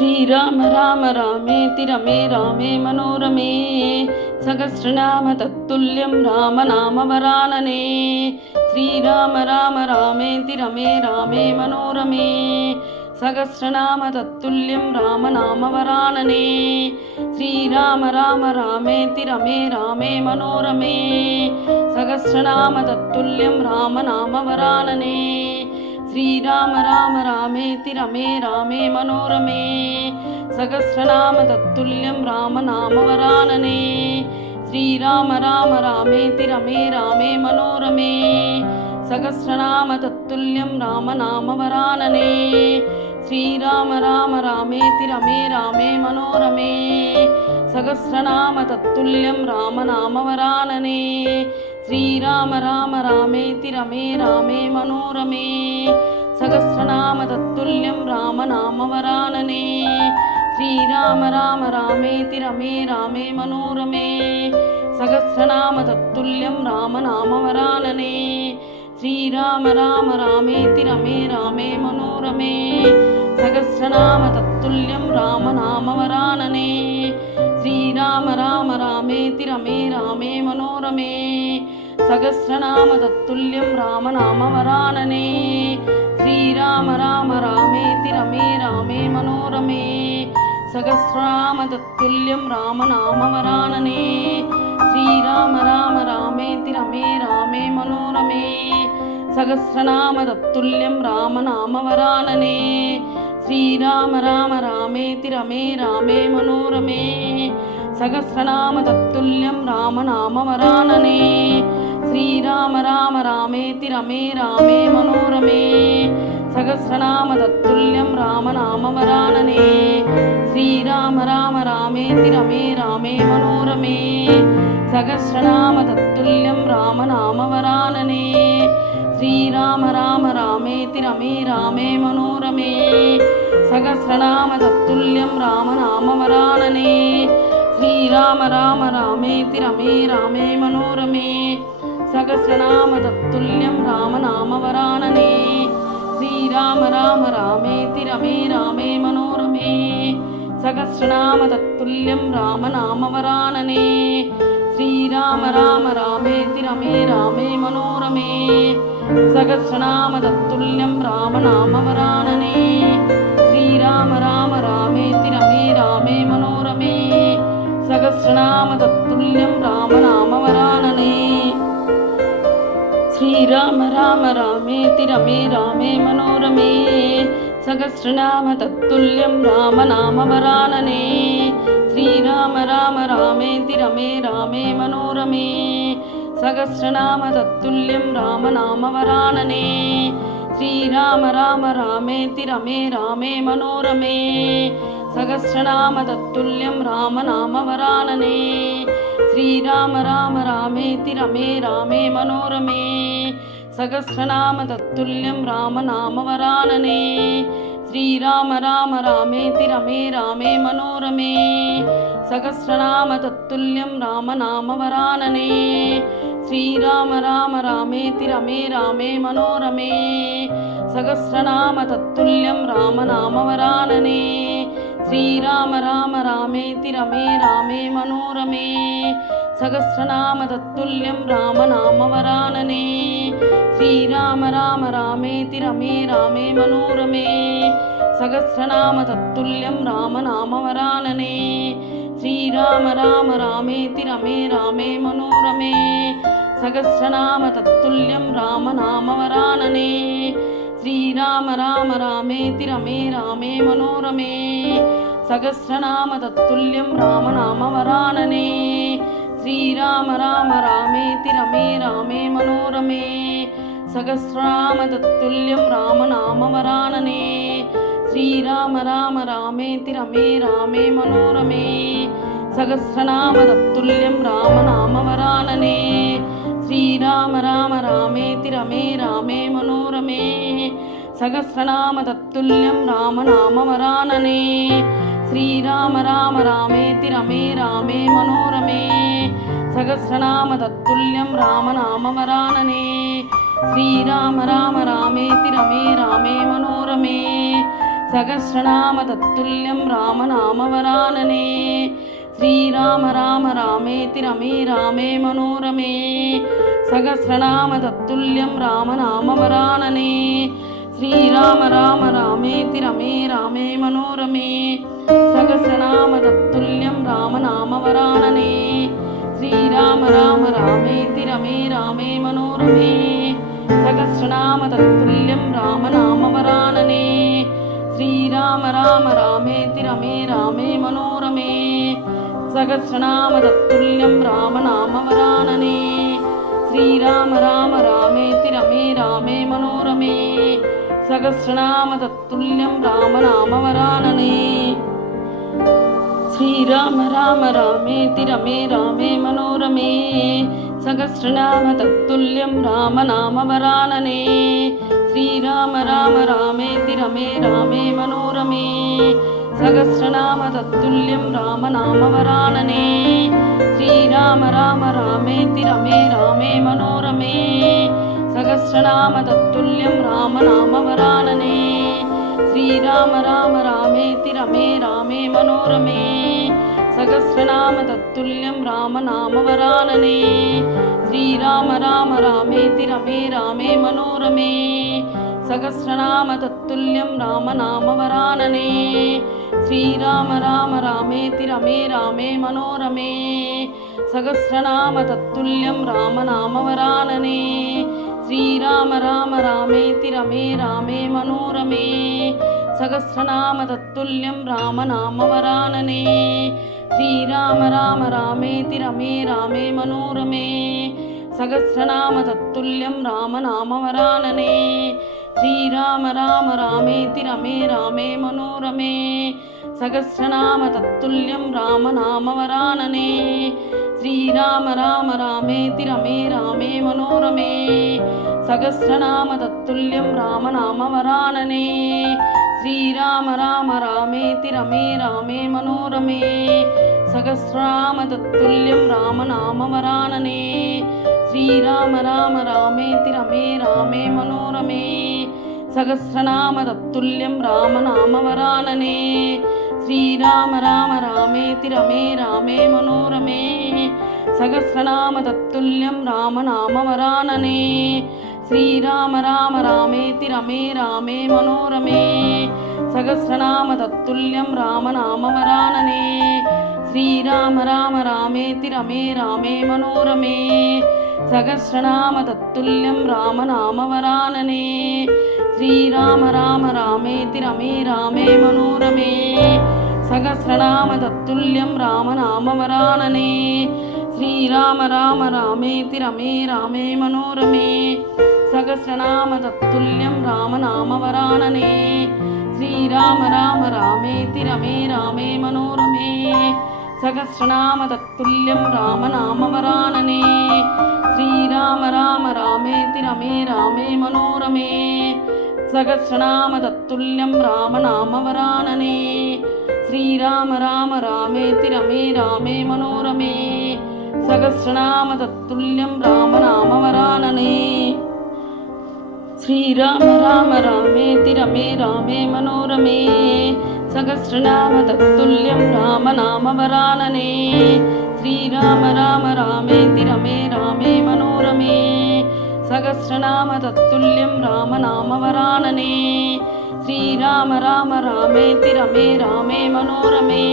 श्रीराम राम रामेति रमे रामे मनोरमे सहस्रनाम तत्तुल्यं राम नाम वरानने। श्रीराम राम रामेति रमे रामे मनोरमे सहस्रनाम तत्तुल्यं राम नाम वरानने। श्रीराम राम रामेति रमे रामे मनोरमे सहस्रनाम तत्तुल्यं राम नाम वरानने। श्रीराम राम रामेति रमे रामे मनोरमे सहस्रनाम तत्तुल्यं राम नाम वरानने। श्रीराम राम रामेति रमे रामे मनोरमे सहस्रनाम तत्तुल्यं राम नाम वरानने। श्रीराम राम रामेति रमे रामे मनोरमे सहस्रनाम तत्तुल्यं राम नाम वरानने। श्रीराम राम रामेति रमे रामे मनोरमे सहस्रनाम तत्तुल्यं राम नाम वरानने। श्रीराम राम रामेति रमे रामे मनोरमे सहस्रनाम तत्तुल्यं राम नाम वरानने। श्रीराम राम रामेति रमे रामे मनोरमे सहस्रनाम तत्तुल्यं राम नाम वरानने। श्रीराम राम रामेति रमे रामे मनोरमे सहस्रनाम तत्तुल्यं राम नाम वरानने। श्रीराम राम रामेति रमे रामे मनोरमे सहस्रनाम तत्तुल्यं राम नाम वरानने। श्रीराम राम रामेति रमे रामे मनोरमे सहस्रनाम तत्तुल्यं राम नाम वरानने। श्रीराम राम रामेति रमे रामे मनोरमे सहस्रनाम तत्तुल्यं राम नाम वरानने। श्रीराम राम रामेति रमे रामे मनोरमे सहस्रनाम तत्तुल्यं राम नाम वरानने। श्रीराम राम रामेति रमे रामे मनोरमे सहस्रनाम तत्तुल्यं राम नाम वरानने। श्रीराम राम रामेति रमे रामे मनोरमे सहस्रनाम तत्तुल्यं राम नाम वरानने। श्रीराम राम रामेति रमे रामे मनोरमे सहस्रनाम तत्तुल्यं राम नाम वरानने। श्रीराम राम रामेति रमे रामे मनोरमे सहस्रनाम तत्तुल्यं राम नाम वरानने। श्रीराम राम रामेति रमे रामे मनोरमे सहस्रनाम तत्तुल्यं राम नाम वरानने। श्रीराम राम रामेति रमे रामे मनोरमे सहस्रनाम तत्तुल्यं राम नाम वरानने। श्रीराम राम रामेति रमे रामे मनोरमे सहस्रनाम तत्तुल्यं राम नाम वरानने। श्रीराम राम रामेति रमे रामे मनोरमे सहस्रनाम तत्तुल्यं राम नाम वरानने। श्रीराम राम रामेति रमे रामे मनोरमे सहस्रनाम तत्तुल्यं राम नाम वरानने। श्रीराम राम रामेति रमे रामे मनोरमे सहस्रनाम तत्तुल्यं राम नाम वरानने। श्रीराम राम रामेति रमे रामे मनोरमे सहस्रनाम तत्तुल्यं राम नाम वरानने। श्रीराम राम रामेति रमे रामे मनोरमे सहस्रनाम तत्तुल्यं राम नाम वरानने। श्रीराम राम रामेति रमे रामे मनोरमे सहस्रनाम तत्तुल्यं राम नाम वरानने। श्रीराम राम रामेति रमे रामे मनोरमे सहस्रनाम तत्तुल्यं राम नाम वरानने। श्रीराम राम रामेति रमे रामे मनोरमे सहस्रनाम तत्तुल्यं राम नाम वरानने। श्रीराम राम रामेति रमे रामे मनोरमे सहस्रनाम तत्तुल्यं राम नाम वरानने। श्रीराम राम रामेति रमे रामे मनोरमे सहस्रनाम तत्तुल्यं राम नाम वरानने। श्रीराम राम रामेति रमे रामे मनोरमे सहस्रनाम तत्तुल्यं राम नाम वरानने। श्रीराम राम रामेति रमे रामे मनोरमे सहस्रनाम तत्तुल्यं राम नाम वरानने। श्रीराम राम रामेति रमे रामे मनोरमे सहस्रनाम तत्तुल्यं राम नाम वरानने। श्रीराम राम रामेति रमे रामे मनोरमे सहस्रनाम तत्तुल्यं रामनामवरानने श्रीराम राम रामेति रमे रामे मनोरमे सहस्रनाम तत्तुल्यं रामनामवरानने श्रीराम राम रामेति रमे रामे मनोरमे सहस्रनाम तत्तुल्यं रामनामवरानने श्रीराम राम रामेति रमे रामे मनोरमे सहस्रनाम तत्तुल्यं रामनामवरानने श्रीराम राम रामेति रमे रामे मनोरमे सहस्रनाम तत्तुल्यं रामनामवरानने श्रीराम राम रामेति रमे रामे मनोरमे सहस्रनाम तत्तुल्यं रामनामवरानने श्रीराम राम रामेति रमे रामे मनोरमे सहस्रनाम तत्तुल्यं रामनामवरानने श्रीराम राम रामेति रमे रामे मनोरमे सहस्रनाम तत्तुल्यं रामनामवरानने श्रीराम राम रामेति रमे रामे मनोरमे सहस्रनाम तत्तुल्यं रामनामवरानने श्रीराम राम रामेति रमे रामे मनोरमे सहस्रनाम तत्तुल्यं रामनामवरानने श्रीराम राम रामेति रमे रामे मनोरमे सहस्रनाम तत्तुल्यं रामनामवरानने श्रीराम राम रामेति रमे रामे मनोरमे सहस्रनाम तत्तुल्यं रामनामवरानने श्रीराम राम रामेति रमे रामे मनोरमे सहस्रनाम तत्तुल्यं रामनामवरानने श्रीराम राम रामेति रमे रामे मनोरमे सहस्रनाम तत्तुल्यं रामनामवरानने श्रीराम राम रामेति रमे रामे मनोरमे सहस्रनाम तत्तुल्यं रामनामवरानने श्रीराम राम रामेति रमे रामे मनोरमे सहस्रनाम तत्तुल्यं रामनामवरानने श्रीराम राम रामेति रमे रामे मनोरमे सहस्रनाम तत्तुल्यं रामनामवरानने श्रीराम राम रामेति रमे रामे मनोरमे सहस्रनाम तत्तुल्यं रामनामवरानने श्रीराम राम रामेति रमे रामे मनोरमे सहस्रनाम तत्तुल्यं रामनामवरानने श्रीराम राम रामेति रमे रामे मनोरमे सहस्रनाम तत्तुल्यं रामनामवरानने श्रीराम राम रामेति रमे रामे मनोरमे सहस्रनाम तत्तुल्यं रामनामवरानने श्रीराम राम रामेति रमे रामे मनोरमे सहस्रनाम तत्तुल्यं रामनामवरानने श्रीराम राम रामेति रमे रामे मनोरमे सहस्रनाम तत्तुल्यं रामनामवरानने श्रीराम राम रामेति रमे रामे मनोरमे सहस्रनाम तत्तुल्यं रामनामवरानने श्रीराम राम रामेति रमे रामे मनोरमे सहस्रनाम तत्तुल्यं रामनामवरानने श्रीराम राम रामेति रमे रामे मनोरमे सहस्रनाम तत्तुल्यं रामनामवरानने श्रीराम राम रामेति रमे रामे मनोरमे सहस्रनाम तत्तुल्यं रामनामवरानने श्रीराम राम रामेति रमे रामे मनोरमे सहस्रनाम तत्तुल्यं रामनामवरानने श्रीराम राम रामेति रमे रामे मनोरमे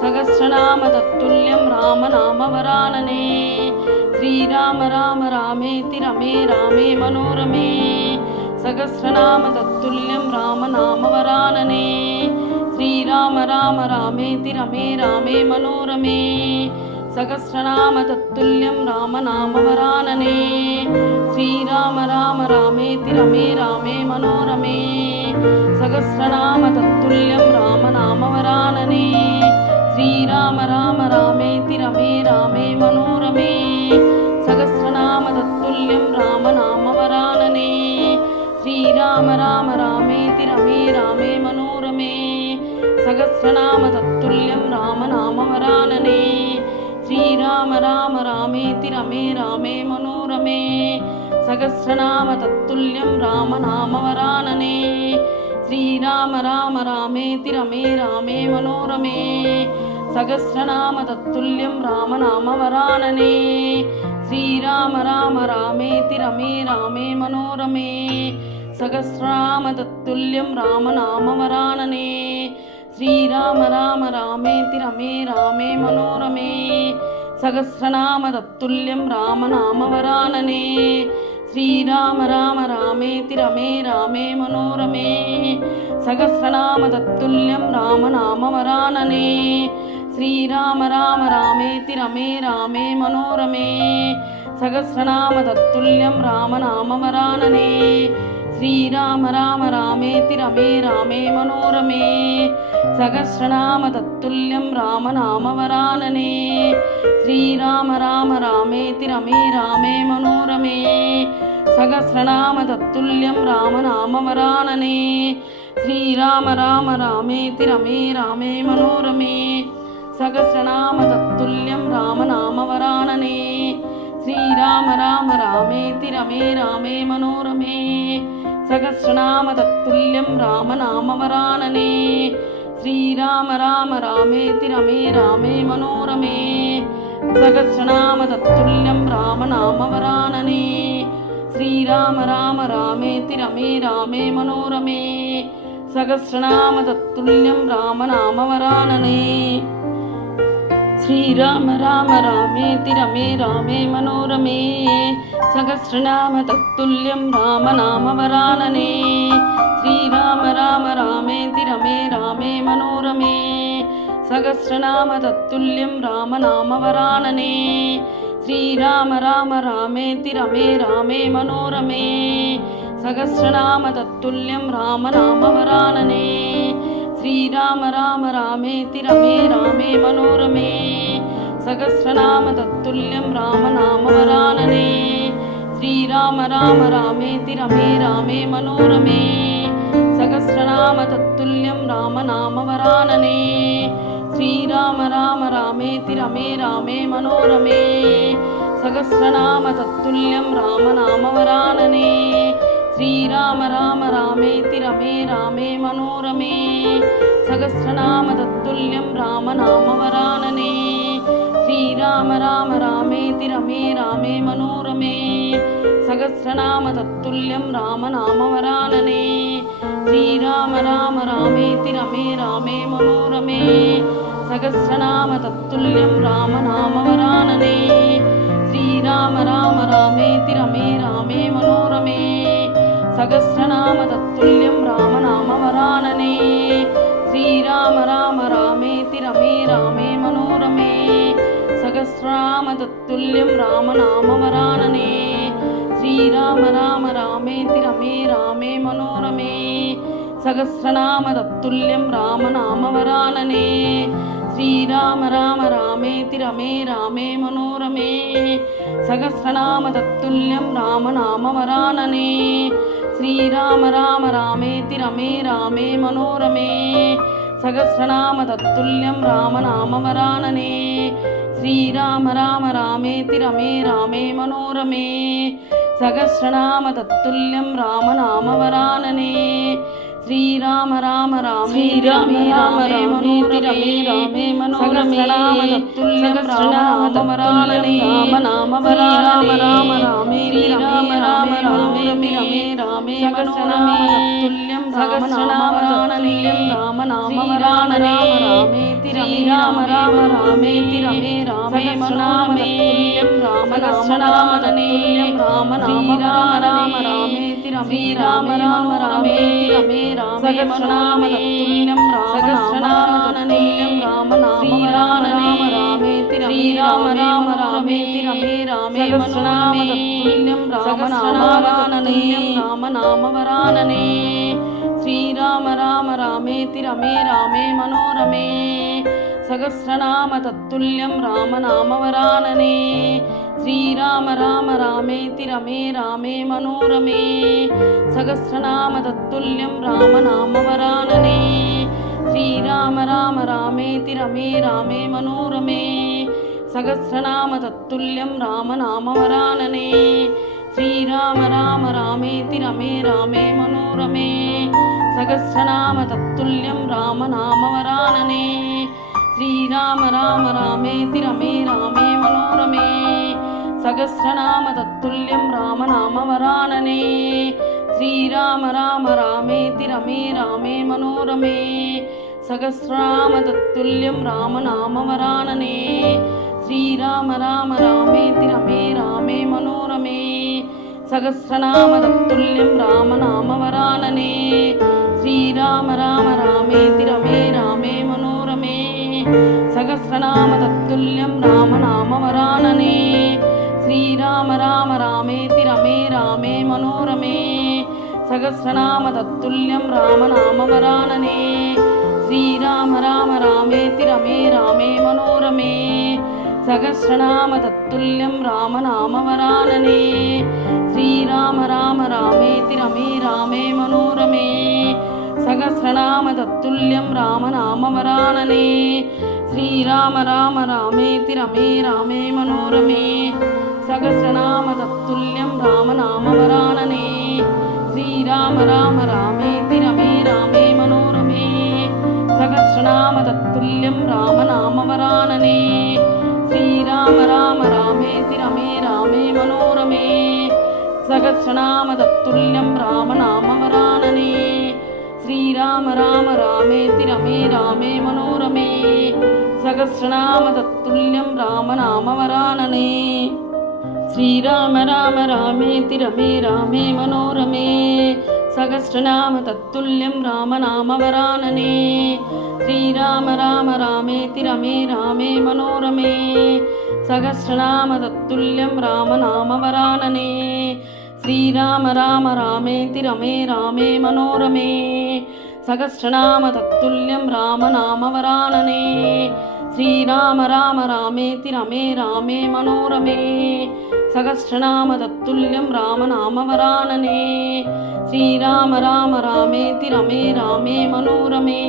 सहस्रनाम तत्तुल्यं रामनामवरानने श्रीराम राम रामेति रमे रामे मनोरमे सहस्रनाम तत्तुल्यं रामनामवरानने श्रीराम राम रामेति रमे रामे मनोरमे सहस्रनाम तत्तुल्यं रामनामवरानने श्रीराम राम रामेति रमे रामे मनोरमे सहस्रनाम तत्तुल्यं रामनामवरानने श्रीराम राम रामेति रमे रामे मनोरमे सहस्रनाम तत्तुल्यं रामनामवरानने श्रीराम राम रामेति रमे रामे मनोरमे सहस्रनाम तत्तुल्यं रामनामवरानने श्रीराम राम रामेति रमे रामे मनोरमे सहस्रनाम तत्तुल्यं रामनामवरानने శ్రీరామ రామ రామేతి రమే రామే మనోరమే సహస్రనామ తత్తుల్యం రామనామవరాననే శ్రీరామ రామ రామేతి రమే రామే మనోరమే సహస్రనామ తత్తుల్యం రామనామవరాననే శ్రీరామ రామ రామేతి రమే రామే మనోరమే సహస్రనామ తత్తుల్యం రామనామవరాననే శ్రీరామ రామ రామేతి రమే రామే మనోరమే సహస్రనామ తత్తుల్యం రామనామవరాననే శ్రీరామ రామ రామేతి రమే రామే మనోరమే సహస్రనామ తత్తుల్యం రామనామవరాననే శ్రీరామ రామ రామేతి రమే రామే మనోరమే సహస్రనామ తత్తుల్యం రామనామవరాననే శ్రీరామ రామ రామేతి రమే రామే మనోరమే సహస్రనామ తత్తుల్యం రామనామవరాననే శ్రీరామ రామ రామేతి రమే రామే మనోరమే సహస్రనామ తత్తుల్యం రామనామవరాననే శ్రీరామ రామ రామేతి రమే రామే మనోరమే సహస్రనామ తత్తుల్యం రామనామవరాననే శ్రీరామ రామ రామేతి రమే రామే మనోరమే సహస్రనామ తత్తుల్యం రామనామవరాననే శ్రీరామ రామ రామేతి రమే రామే మనోరమే సహస్రనామ తత్తుల్యం రామనామవరాననే శ్రీరామ రామ రామేతి రమే రామే మనోరమే సహస్రనామ తత్తుల్యం రామనామవరాననే శ్రీరామ రామ రామేతి రమే రామే మనోరమే సహస్రనామ తత్తుల్యం రామనామవరాననే శ్రీరామ రామ రామేతి రమే రామే మనోరమే సహస్రనామ తత్తుల్యం రామనామవరాననే శ్రీరామ రామ రామేతి రమే రామే మనోరమే సహస్రనామ తత్తుల్యం రామనామవరాననే శ్రీరామ రామ రామేతి రమే రామే మనోరమే సహస్రనామ తత్తుల్యం రామనామవరాననే శ్రీరామ రామ రామేతి రమే రామే మనోరమే సహస్రనామ తత్తుల్యం రామనామవరాననే శ్రీరామ రామ రామేతి రమే రామే మనోరమే సహస్రనామ తత్తుల్యం రామనామవరాననే శ్రీరామ రామ రామేతి రమే రామే మనోరమే సహస్రనామ తత్తుల్యం రామనామవరాననే శ్రీరామ రామ రామేతి రమే రామే మనోరమే సహస్రనామ తత్తుల్యం రామనామవరాననే శ్రీరామ రామ రామేతి రమే రామే మనోరమే సహస్రనామ తత్తుల్యం రామనామవరాననే శ్రీరామ రామ రామేతి రమే రామే మనోరమే సహస్రనామ తత్తుల్యం రామనామవరాననే శ్రీరామ రామ రామేతి రమే రామే మనోరమే సహస్రనామ తత్తుల్యం రామనామవరాననే శ్రీరామ రామ రామేతి రమే రామే మనోరమే సహస్రనామ తత్తుల్యం రామనామవరాననే శ్రీరామ రామ రామేతి రమే రామే మనోరమే సహస్రనామ తత్తుల్యం రామనామవరాననే శ్రీరామ రామ రామేతి రమే రామే మనోరమే సహస్రనామ తత్తుల్యం రామనామవరాననే శ్రీరామ రామ రామే రామే రామేతి రమే రామే మనోరమే సహస్రనామ రామనామవరాననే రామనామవరాననే రామ రామేతి రామ రామ రామేతి రమే రామే మనోరమే తత్తుల్యం సహస్రనామవరాననే రామనామవరాననే రామేతి రామ రామ రామేతి రమే రామే మనోరమే సహస్రనామవరాననే రామనామవరాననే రామేతి రామ రామ రామేతి రమే సహస్రనామ తత్తుల్యం సహస్రనామవరాననే రామనామవరాననే రామేతి శ్రీరామ రామ రామేతి రమే రామే మనోరమే తత్తుల్యం రామనామవరాననే రామనామవరాననే శ్రీరామ రామ రామేతి రమే రామే మనోరమే సహస్రనామ తత్తుల్యం రామనామవరాననే శ్రీరామ రామ రామేతి రమే రామే మనోరమే సహస్రనామ తత్తుల్యం రామనామవరాననే శ్రీరామ రామ రామేతి రమే రామే మనోరమే సహస్రనామ తత్తుల్యం రామనామవరాననే శ్రీరామ రామ రామేతి రమే రామే మనోరమే सहस्रनाम तत्तुल्यं रामनामवरानने श्रीराम राम रामेति रमे रामे मनोरमे सहस्रनाम तत्तुल्यं रामनामवरानने श्रीराम राम रामेति रमे रामे मनोरमे सहस्रनाम तत्तुल्यं रामनामवरानने श्रीराम राम रामेति रमे रामे मनोरमे सहस्रनाम तत्तुल्यं रामनामवरानने श्रीराम राम रामेति रमे रामे मनोरमे सहस्रनाम तत्तुल्यं रामनामवरानने श्रीराम राम रामेति रमे रामे मनोरमे सहस्रनाम तत्तुल्यं रामनामवरानने श्रीराम राम रामेति रमे रामे मनोरमे सहस्रनाम तत्तुल्यं रामनामवरानने श्रीराम राम रामेति रमे रामे मनोरमे सहस्रनाम तत्तुल्यं रामनामवरानने श्रीराम राम रामेति रमे रामे मनोरमे सहस्रनाम तत्तुल्यं रामनामवरानने श्रीराम राम रामेति रमे रामे मनोरमे सहस्रनाम तत्तुल्यं रामनामवरानने श्रीराम राम रामेति रमे रामे मनोरमे सहस्रनाम तत्तुल्यं रामनामवरानने श्रीराम राम रामेति रमे रामे मनोरमे सहस्रनाम तत्तुल्यं रामनामवरानने श्रीराम राम रामेति रमे रामे मनोरमे सहस्रनाम तत्तुल्यं रामनामवरानने श्रीराम राम रामेति रमे रामे मनोरमे सहस्रनाम तत्तुल्यं रामनामवरानने श्रीराम राम रामेति रमे रामे मनोरमे सहस्रनाम तत्तुल्यं रामनामवरानने श्रीराम राम रामेति रमे रामे मनोरमे सहस्रनाम तत्तुल्यं रामनामवरानने श्रीराम राम रामेति रमे रामे मनोरमे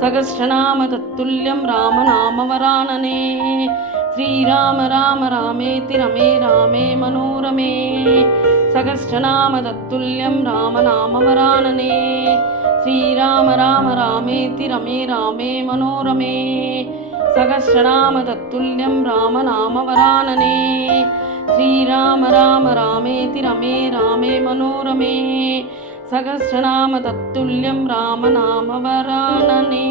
सहस्रनाम तत्तुल्यं रामनामवरानने श्रीराम राम रामेति रमे रामे मनोरमे सहस्रनाम तत्तुल्यं रामनामवरानने श्रीराम राम रामेति रमे रामे मनोरमे सहस्रनाम तत्तुल्यं रामनामवरानने श्रीराम राम रामेति रमे रामे मनोरमे सहस्रनाम तत्तुल्यं रामनामवरानने।